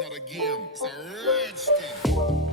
not a game, it's a rich thing.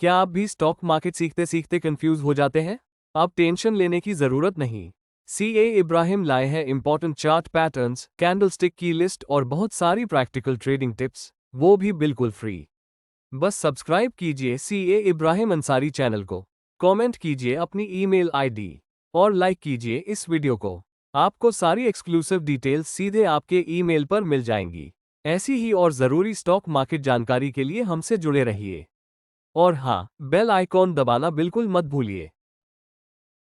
क्या आप भी स्टॉक मार्केट सीखते सीखते कंफ्यूज हो जाते हैं? अब टेंशन लेने की जरूरत नहीं। सीए इब्राहिम लाए हैं इंपॉर्टेंट चार्ट पैटर्न्स, कैंडलस्टिक की लिस्ट और बहुत सारी प्रैक्टिकल ट्रेडिंग टिप्स, वो भी बिल्कुल फ्री। बस सब्सक्राइब कीजिए सीए इब्राहिम अंसारी चैनल को, कमेंट कीजिए अपनी ईमेल आईडी और लाइक कीजिए इस वीडियो को। आपको सारी एक्सक्लूसिव डिटेल्स सीधे आपके ईमेल पर मिल जाएंगी। ऐसी ही और ज़रूरी स्टॉक मार्केट जानकारी के लिए हमसे जुड़े रहिए। और हाँ, बेल आइकॉन दबाना बिल्कुल मत भूलिए।